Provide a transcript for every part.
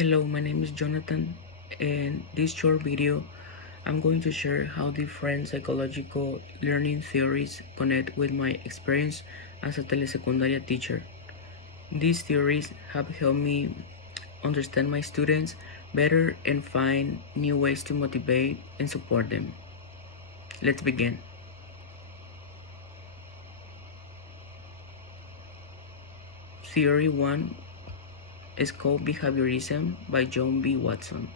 Hello, my name is Jonathan. In this short video, I'm going to share how different psychological learning theories connect with my experience as a telesecundaria teacher. These theories have helped me understand my students better and find new ways to motivate and support them. Let's begin. Theory 1 is called Behaviorism by John B. Watson.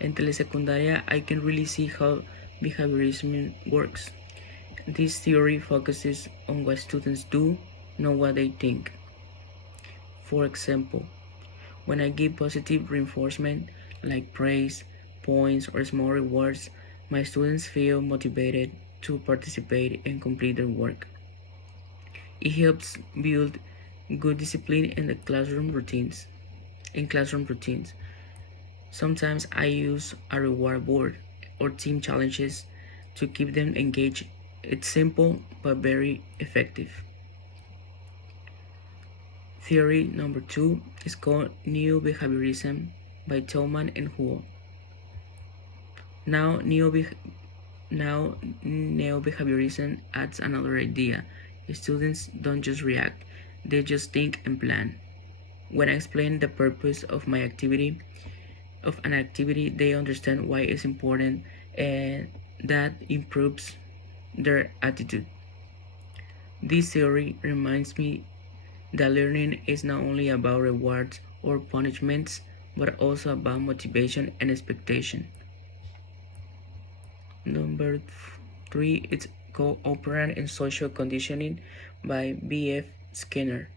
In telesecundaria, I can really see how behaviorism works. This theory focuses on what students do, not what they think. For example, when I give positive reinforcement like praise, points, or small rewards, my students feel motivated to participate and complete their work. It helps build good discipline in classroom routines. Sometimes I use a reward board or team challenges to keep them engaged. It's simple but very effective. Theory number 2 is called Neo-behaviorism by Tillman and Huo. Now Neo-behaviorism adds another idea. Students don't just react, they just think and plan. When I explain the purpose of an activity, they understand why it's important, and that improves their attitude. This theory reminds me that learning is not only about rewards or punishments, but also about motivation and expectation. Number 3 is called Operant and Social Conditioning by B.F. Skinner.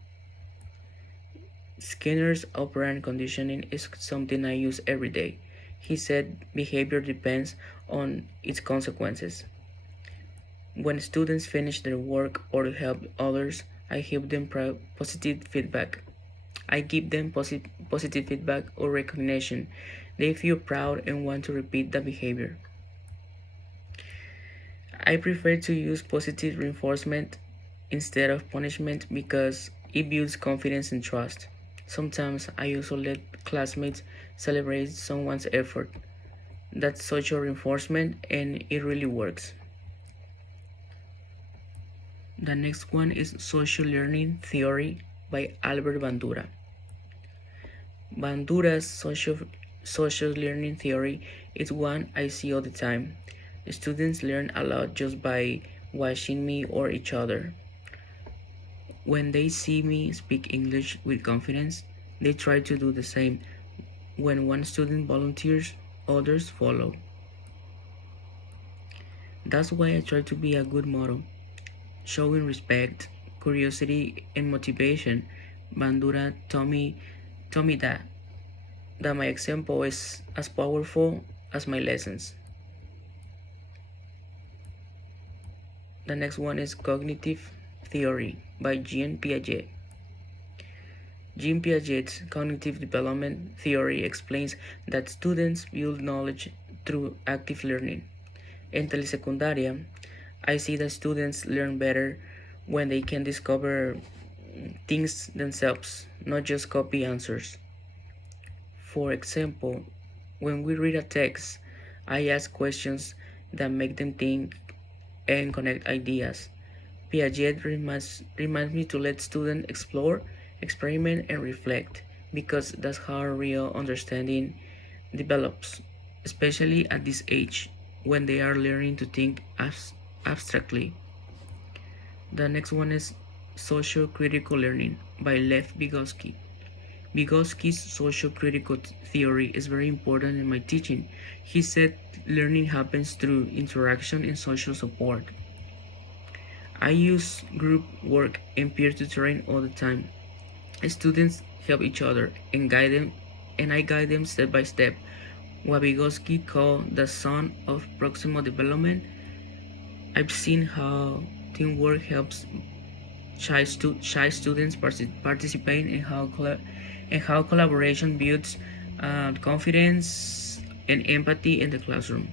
Skinner's operant conditioning is something I use every day. He said behavior depends on its consequences. When students finish their work or help others, I give them positive feedback. I give them positive feedback or recognition. They feel proud and want to repeat the behavior. I prefer to use positive reinforcement instead of punishment because it builds confidence and trust. Sometimes I also let classmates celebrate someone's effort. That's social reinforcement and it really works. The next one is Social Learning Theory by Albert Bandura. Bandura's social learning theory is one I see all the time. Students learn a lot just by watching me or each other. When they see me speak English with confidence, they try to do the same. When one student volunteers, others follow. That's why I try to be a good model, showing respect, curiosity, and motivation. Bandura told me that my example is as powerful as my lessons. The next one is Cognitive Theory by Jean Piaget. Jean Piaget's cognitive development theory explains that students build knowledge through active learning. In telesecundaria, I see that students learn better when they can discover things themselves, not just copy answers. For example, when we read a text, I ask questions that make them think and connect ideas. Piaget reminds me to let students explore, experiment, and reflect, because that's how real understanding develops, especially at this age when they are learning to think abstractly. The next one is Socio-critical learning by Lev Vygotsky. Vygotsky's socio-critical theory is very important in my teaching. He said learning happens through interaction and social support. I use group work and peer tutoring all the time. Students help each other and I guide them step by step. What Vygotsky called the zone of proximal development. I've seen how teamwork helps shy students participate and how collaboration builds confidence and empathy in the classroom.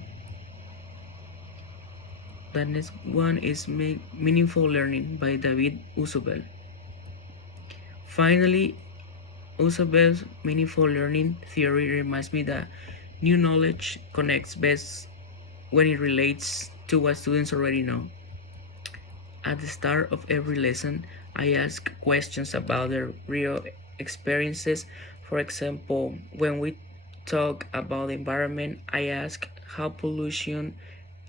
The next one is Meaningful Learning by David Ausubel. Finally, Ausubel's meaningful learning theory reminds me that new knowledge connects best when it relates to what students already know. At the start of every lesson, I ask questions about their real experiences. For example, when we talk about the environment, I ask how pollution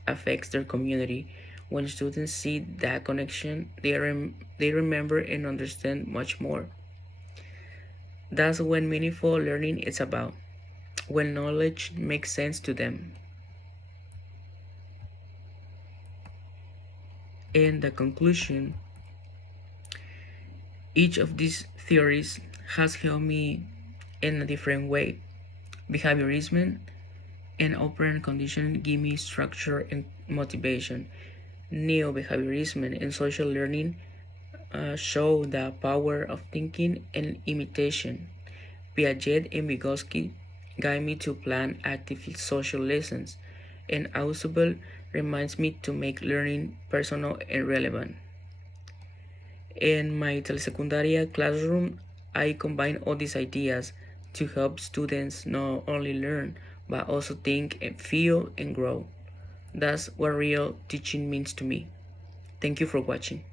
affects their community. When students see that connection, they remember and understand much more. That's what meaningful learning is about, when knowledge makes sense to them. And the conclusion, each of these theories has helped me in a different way. Behaviorism and operant conditioning give me structure and motivation. Neo-behaviorism and social learning show the power of thinking and imitation. Piaget and Vygotsky guide me to plan active social lessons, and Ausubel reminds me to make learning personal and relevant. In my telesecundaria classroom, I combine all these ideas to help students not only learn, but also think and feel and grow. That's what real teaching means to me. Thank you for watching.